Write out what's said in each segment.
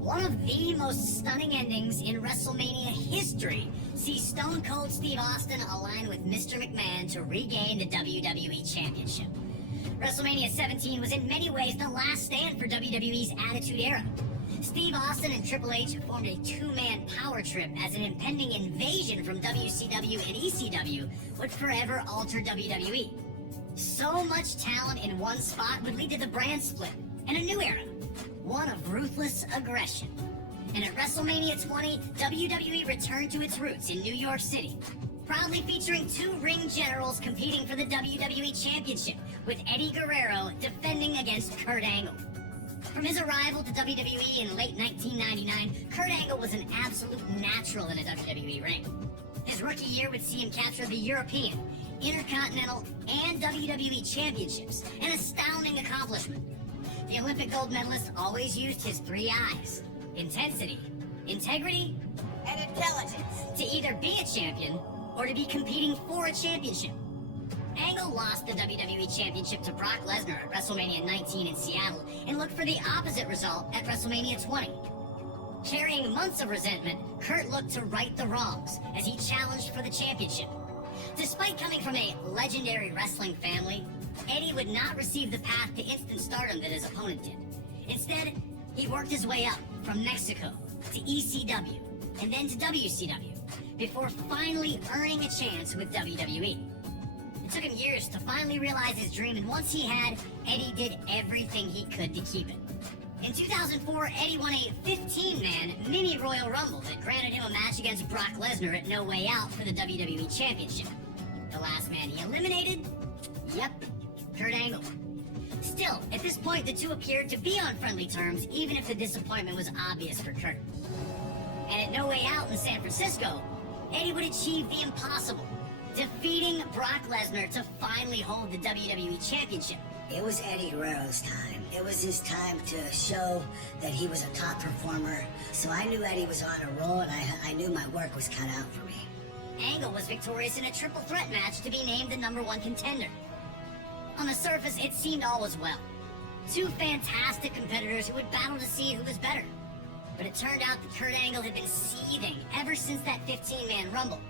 One of the most stunning endings in WrestleMania history sees Stone Cold Steve Austin align with Mr. McMahon to regain the WWE Championship. WrestleMania 17 was in many ways the last stand for WWE's Attitude Era. Steve Austin and Triple H formed a two-man power trip as an impending invasion from WCW and ECW would forever alter WWE. So much talent in one spot would lead to the brand split and a new era. One of ruthless aggression. And at WrestleMania 20, WWE returned to its roots in New York City, proudly featuring two ring generals competing for the WWE Championship, with Eddie Guerrero defending against Kurt Angle. From his arrival to WWE in late 1999, Kurt Angle was an absolute natural in a WWE ring. His rookie year would see him capture the European, Intercontinental, and WWE Championships, an astounding accomplishment. The Olympic gold medalist always used his three I's: intensity, integrity, and intelligence, to either be a champion or to be competing for a championship. Angle lost the WWE Championship to Brock Lesnar at WrestleMania 19 in Seattle and looked for the opposite result at WrestleMania 20. Carrying months of resentment, Kurt looked to right the wrongs as he challenged for the championship. Despite coming from a legendary wrestling family, Eddie would not receive the path to instant stardom that his opponent did. Instead, he worked his way up from Mexico to ECW and then to WCW before finally earning a chance with WWE. It took him years to finally realize his dream, and once he had, Eddie did everything he could to keep it. In 2004, Eddie won a 15-man mini Royal Rumble that granted him a match against Brock Lesnar at No Way Out for the WWE Championship. The last man he eliminated? Yep, Kurt Angle. Still, at this point, the two appeared to be on friendly terms, even if the disappointment was obvious for Kurt. And at No Way Out in San Francisco, Eddie would achieve the impossible, defeating Brock Lesnar to finally hold the WWE Championship. It was Eddie Guerrero's time. It was his time to show that he was a top performer. So I knew Eddie was on a roll, and I knew my work was cut out for me. Angle was victorious in a triple threat match to be named the #1 contender. On the surface, it seemed all was well. Two fantastic competitors who would battle to see who was better. But it turned out that Kurt Angle had been seething ever since that 15-man Rumble.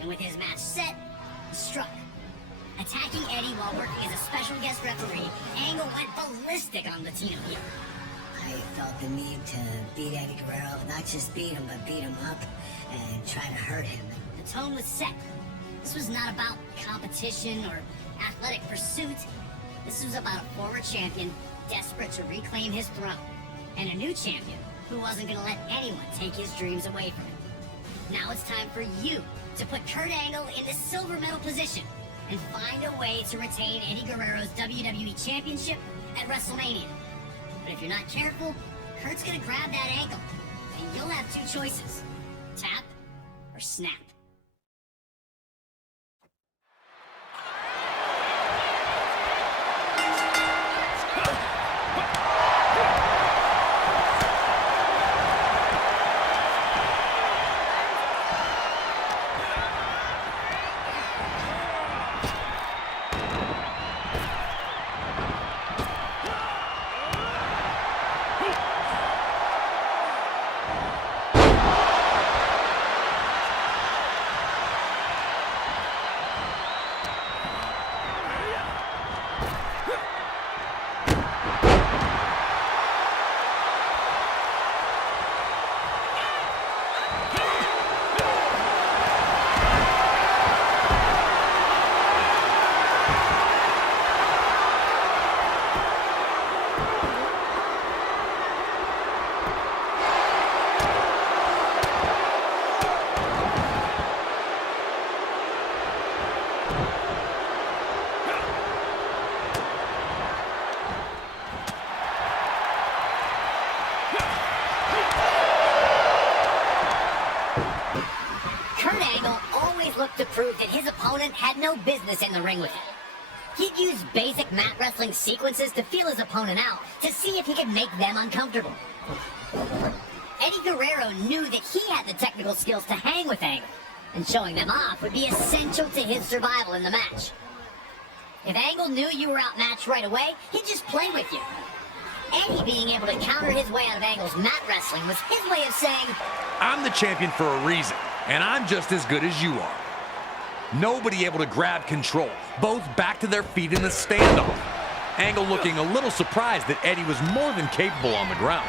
And with his match set, he struck. Attacking Eddie while working as a special guest referee, Angle went ballistic on Latino heel. I felt the need to beat Eddie Guerrero, not just beat him, but beat him up and try to hurt him. The tone was set. This was not about competition or athletic pursuit. This was about a former champion desperate to reclaim his throne, and a new champion who wasn't going to let anyone take his dreams away from him. Now it's time for you to put Kurt Angle in the silver medal position and find a way to retain Eddie Guerrero's WWE Championship at WrestleMania. But if you're not careful, Kurt's gonna grab that ankle, and you'll have two choices: tap or snap. Kurt Angle always looked to prove that his opponent had no business in the ring with him. He'd use basic mat wrestling sequences to feel his opponent out, to see if he could make them uncomfortable. Eddie Guerrero knew that he had the technical skills to hang with Angle, and showing them off would be essential to his survival in the match. If Angle knew you were outmatched right away, he'd just play with you. Eddie being able to counter his way out of Angle's mat wrestling was his way of saying, I'm the champion for a reason, and I'm just as good as you are. Nobody able to grab control, both back to their feet in the standoff. Angle looking a little surprised that Eddie was more than capable on the ground.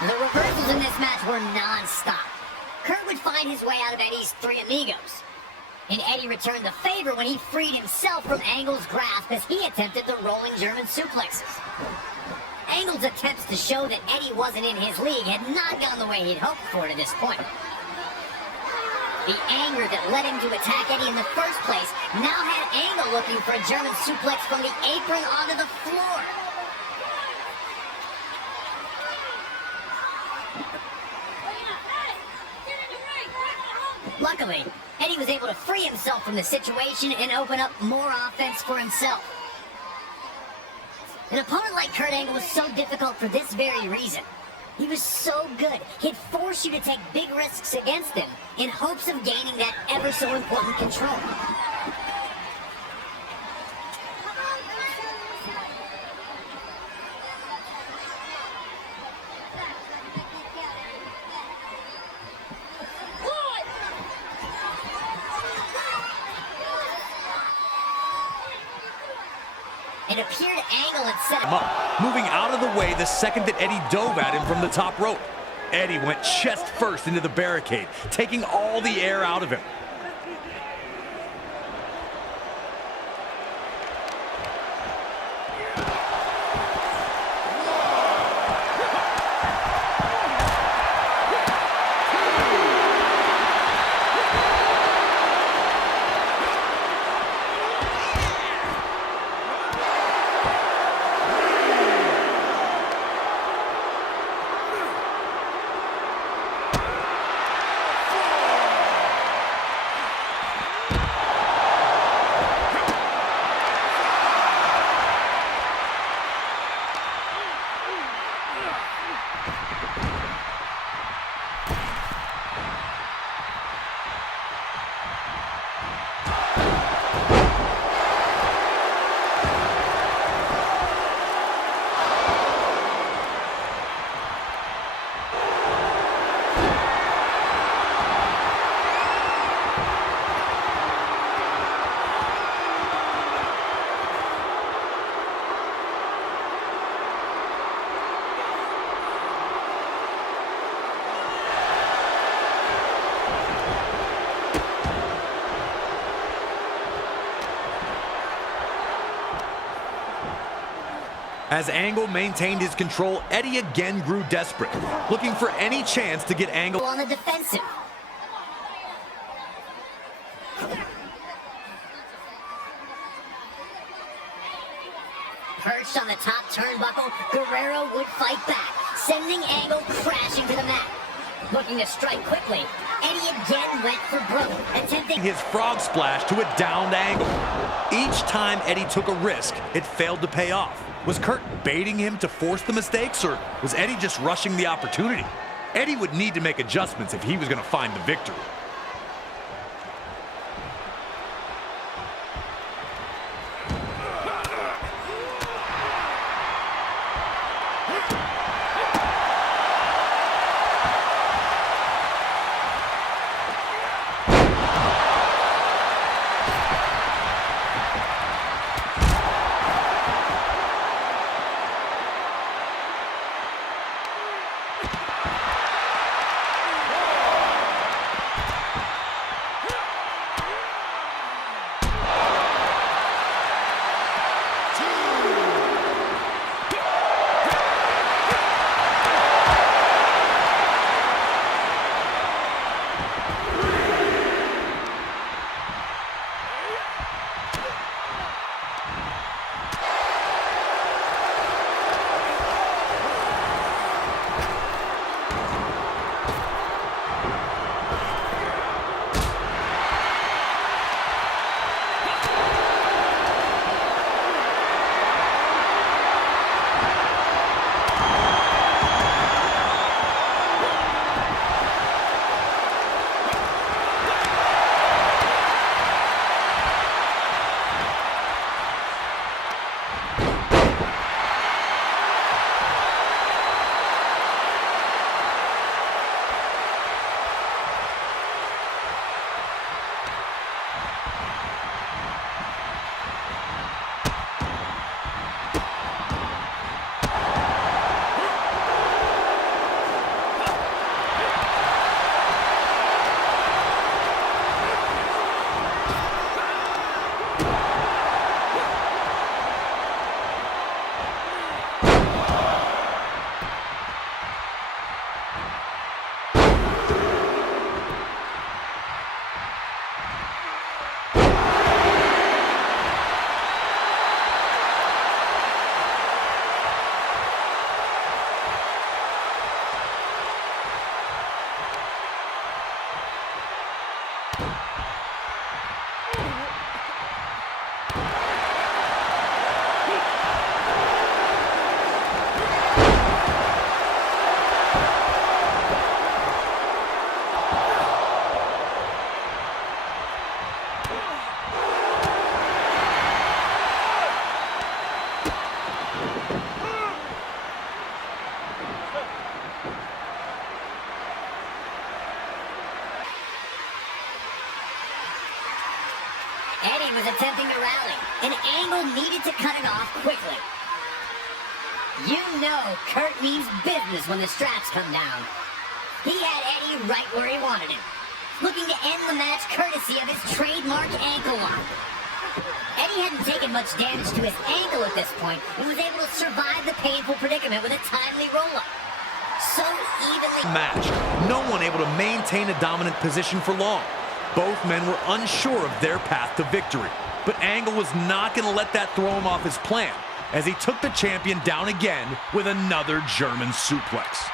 The reversals in this match were non-stop. Kurt would find his way out of Eddie's three amigos. And Eddie returned the favor when he freed himself from Angle's grasp as he attempted the rolling German suplexes. Angle's attempts to show that Eddie wasn't in his league had not gone the way he'd hoped for to this point. The anger that led him to attack Eddie in the first place now had Angle looking for a German suplex from the apron onto the floor. Luckily, Eddie was able to free himself from the situation and open up more offense for himself. An opponent like Kurt Angle was so difficult for this very reason. He was so good, he'd force you to take big risks against him in hopes of gaining that ever so important control. It appeared Angle had set him up, moving out of the way the second that Eddie dove at him from the top rope. Eddie went chest first into the barricade, taking all the air out of him. As Angle maintained his control, Eddie again grew desperate, looking for any chance to get Angle on the defensive. Perched on the top turnbuckle, Guerrero would fight back, sending Angle crashing to the mat. Looking to strike quickly, Eddie again went for broke, attempting his frog splash to a downed Angle. Each time Eddie took a risk, it failed to pay off. Was Kurt baiting him to force the mistakes, or was Eddie just rushing the opportunity? Eddie would need to make adjustments if he was going to find the victory. was attempting to rally, and Angle needed to cut it off quickly. You know Kurt means business when the straps come down. He had Eddie right where he wanted him, looking to end the match courtesy of his trademark ankle lock. Eddie hadn't taken much damage to his ankle at this point and was able to survive the painful predicament with a timely roll-up. So evenly match. No one able to maintain a dominant position for long. Both men were unsure of their path to victory, but Angle was not going to let that throw him off his plan, as he took the champion down again with another German suplex.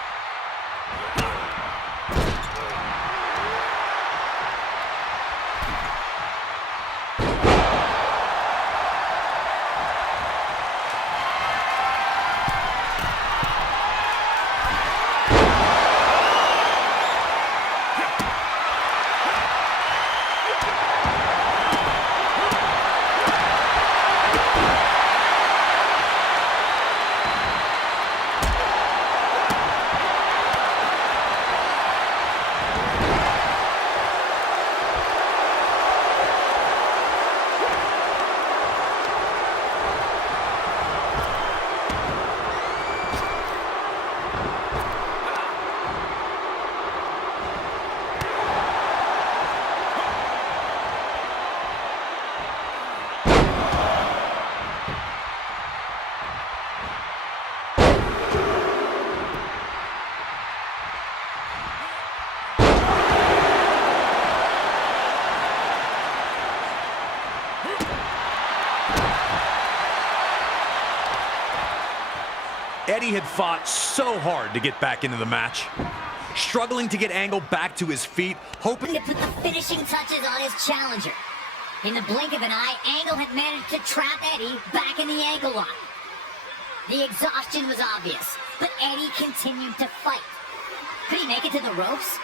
Eddie had fought so hard to get back into the match, struggling to get Angle back to his feet, hoping to put the finishing touches on his challenger. In the blink of an eye, Angle had managed to trap Eddie back in the ankle lock. The exhaustion was obvious, but Eddie continued to fight. Could he make it to the ropes?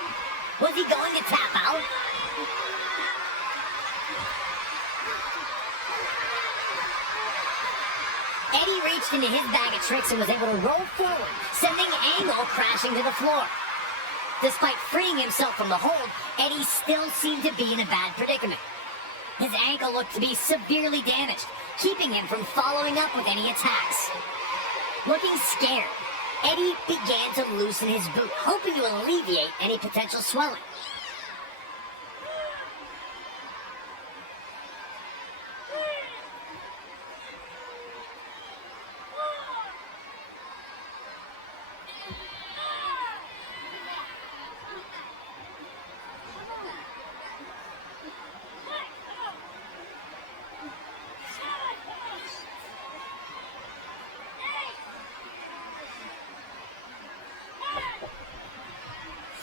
Was he going to tap out? Eddie reached into his bag of tricks and was able to roll forward, sending Angle crashing to the floor. Despite freeing himself from the hold, Eddie still seemed to be in a bad predicament. His ankle looked to be severely damaged, keeping him from following up with any attacks. Looking scared, Eddie began to loosen his boot, hoping to alleviate any potential swelling.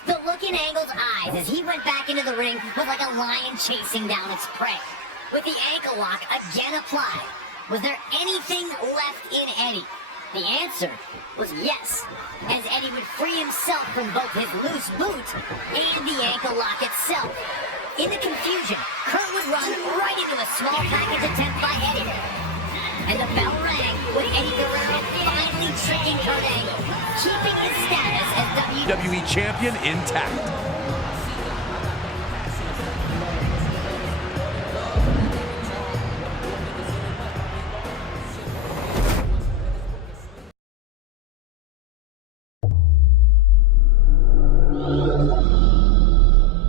The look in Angle's eyes as he went back into the ring was like a lion chasing down its prey. With the ankle lock again applied, was there anything left in Eddie? The answer was yes, as Eddie would free himself from both his loose boot and the ankle lock itself. In the confusion, Kurt would run right into a small package attempt by Eddie. And the bell rang with Eddie Guerrero finally tricking Kurt Angle, keeping his status as WWE Champion intact.